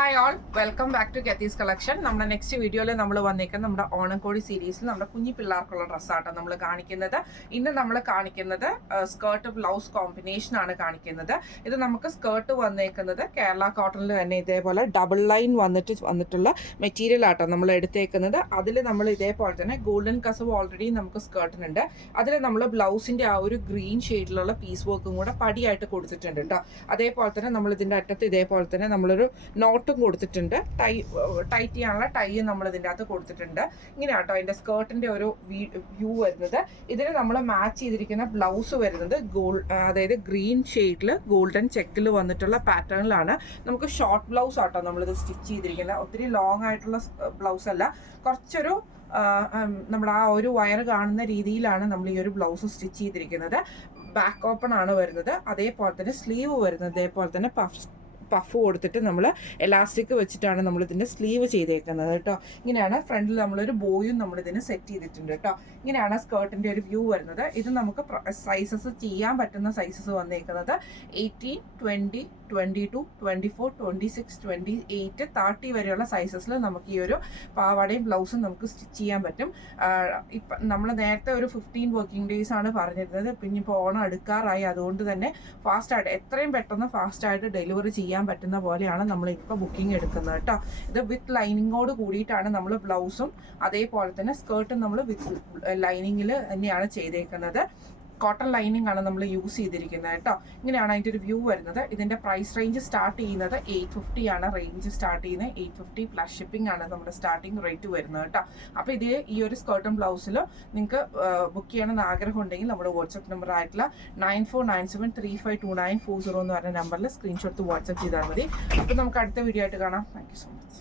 Hi all, welcome back to ഗെത്തീസ് collection. നമ്മുടെ next വീഡിയോയിൽ നമ്മൾ വന്നേക്കുന്നത് നമ്മുടെ ഓണക്കോടി സീരീസിൽ നമ്മുടെ കുഞ്ഞു പിള്ളേർക്കുള്ള ഡ്രസ്സാട്ടോ നമ്മൾ കാണിക്കുന്നത്. ഇന്ന് നമ്മൾ കാണിക്കുന്നത് സ്കേർട്ട് ബ്ലൗസ് കോമ്പിനേഷൻ ആണ് കാണിക്കുന്നത്. ഇത് നമുക്ക് സ്കേർട്ട് വന്നേക്കുന്നത് കേരള കോട്ടണിൽ തന്നെ ഇതേപോലെ ഡബിൾ ലൈൻ വന്നിട്ടുള്ള മെറ്റീരിയൽ ആട്ടോ നമ്മൾ എടുത്തേക്കുന്നത്. അതിൽ നമ്മൾ ഇതേപോലെ തന്നെ ഗോൾഡൻ കസവ് ഓൾറെഡി നമുക്ക് സ്കേർട്ടിനുണ്ട്. അതിൽ നമ്മൾ ബ്ലൗസിൻ്റെ ആ ഒരു ഗ്രീൻ ഷെയ്ഡിലുള്ള പീസ് വർക്കും കൂടെ പടിയായിട്ട് കൊടുത്തിട്ടുണ്ട് കേട്ടോ. അതേപോലെ തന്നെ നമ്മൾ ഇതിൻ്റെ അറ്റത്ത് ഇതേപോലെ തന്നെ നമ്മളൊരു നോട്ടും കൊടുത്തിട്ടുണ്ട്. ടൈറ്റ് ചെയ്യാനുള്ള ടൈ നമ്മൾ ഇതിൻ്റെ അകത്ത് കൊടുത്തിട്ടുണ്ട്. ഇങ്ങനെ കേട്ടോ അതിൻ്റെ സ്കേർട്ടിൻ്റെ ഒരു വ്യൂ വരുന്നത്. ഇതിന് നമ്മൾ മാച്ച് ചെയ്തിരിക്കുന്ന ബ്ലൗസ് വരുന്നത് അതായത് ഗ്രീൻ ഷെയ്ഡിൽ ഗോൾഡൻ ചെക്കിൽ വന്നിട്ടുള്ള പാറ്റേണിലാണ്. നമുക്ക് ഷോർട്ട് ബ്ലൗസ് ആട്ടോ നമ്മളിത് സ്റ്റിച്ച് ചെയ്തിരിക്കുന്നത്. ഒത്തിരി ലോങ് ആയിട്ടുള്ള ബ്ലൗസ് അല്ല, കുറച്ചൊരു നമ്മുടെ ആ ഒരു വയർ കാണുന്ന രീതിയിലാണ് നമ്മൾ ഈ ഒരു ബ്ലൗസ് സ്റ്റിച്ച് ചെയ്തിരിക്കുന്നത്. ബാക്ക് ഓപ്പൺ ആണ് വരുന്നത്. അതേപോലെ തന്നെ സ്ലീവ് വരുന്നത് അതേപോലെ തന്നെ പഫ് കൊടുത്തിട്ട് നമ്മൾ എലാസ്റ്റിക് വെച്ചിട്ടാണ് നമ്മളിതിൻ്റെ സ്ലീവ് ചെയ്തേക്കുന്നത് കേട്ടോ. ഇങ്ങനെയാണ് ഫ്രണ്ടിൽ നമ്മളൊരു ബോയും നമ്മളിതിന് സെറ്റ് ചെയ്തിട്ടുണ്ട് കേട്ടോ. ഇങ്ങനെയാണ് സ്കേർട്ടിൻ്റെ ഒരു വ്യൂ വരുന്നത്. ഇത് നമുക്ക് സൈസസ് ചെയ്യാൻ പറ്റുന്ന സൈസസ് വന്നേക്കുന്നത് 18, 20, 22, 24, 26, 28, 30 വരെയുള്ള സൈസസിൽ നമുക്ക് ഈ ഒരു പാവാടയും ബ്ലൗസും നമുക്ക് സ്റ്റിച്ച് ചെയ്യാൻ പറ്റും. ഇപ്പം നമ്മൾ നേരത്തെ ഒരു 15 വർക്കിംഗ് ഡേയ്സ് ആണ് പറഞ്ഞിരുന്നത്. പിന്നെ ഇപ്പോൾ ഓണം അടുക്കാറായി, അതുകൊണ്ട് തന്നെ ഫാസ്റ്റായിട്ട് എത്രയും പെട്ടെന്ന് ഫാസ്റ്റായിട്ട് ഡെലിവറി ചെയ്യാൻ പറ്റുന്ന പോലെയാണ് നമ്മൾ ഇപ്പോൾ ബുക്കിംഗ് എടുക്കുന്നത് കേട്ടോ. ഇത് വിത്ത് ലൈനിങ്ങോട് കൂടിയിട്ടാണ് നമ്മൾ ബ്ലൗസും അതേപോലെ തന്നെ സ്കേർട്ടും നമ്മൾ വിത്ത് ലൈനിങ്ങിൽ തന്നെയാണ് ചെയ്തേക്കുന്നത്. കോട്ടൺ ലൈനിങ് ആണ് നമ്മൾ യൂസ് ചെയ്തിരിക്കുന്നത് കേട്ടോ. ഇങ്ങനെയാണ് അതിൻ്റെ ഒരു വ്യൂ വരുന്നത്. ഇതിൻ്റെ പ്രൈസ് റേഞ്ച് സ്റ്റാർട്ട് ചെയ്യുന്നത് 850 ആണ്. റേഞ്ച് സ്റ്റാർട്ട് ചെയ്യുന്നത് 850 പ്ലസ് ഷിപ്പിംഗ് ആണ് നമ്മുടെ സ്റ്റാർട്ടിങ് റേറ്റ് വരുന്നത് കേട്ടോ. അപ്പോൾ ഇത് ഈ ഒരു സ്കേർട്ടും ബ്ലൗസിൽ നിങ്ങൾക്ക് ബുക്ക് ചെയ്യണമെന്ന് ആഗ്രഹം ഉണ്ടെങ്കിൽ നമ്മുടെ വാട്സപ്പ് നമ്പർ ആയിട്ടുള്ള 9497352940 എന്ന് പറഞ്ഞ നമ്പറിൽ സ്ക്രീൻഷോട്ട് വാട്സപ്പ് ചെയ്താൽ മതി. അപ്പോൾ നമുക്ക് അടുത്ത വീഡിയോ ആയിട്ട് കാണാം. Thank you so much.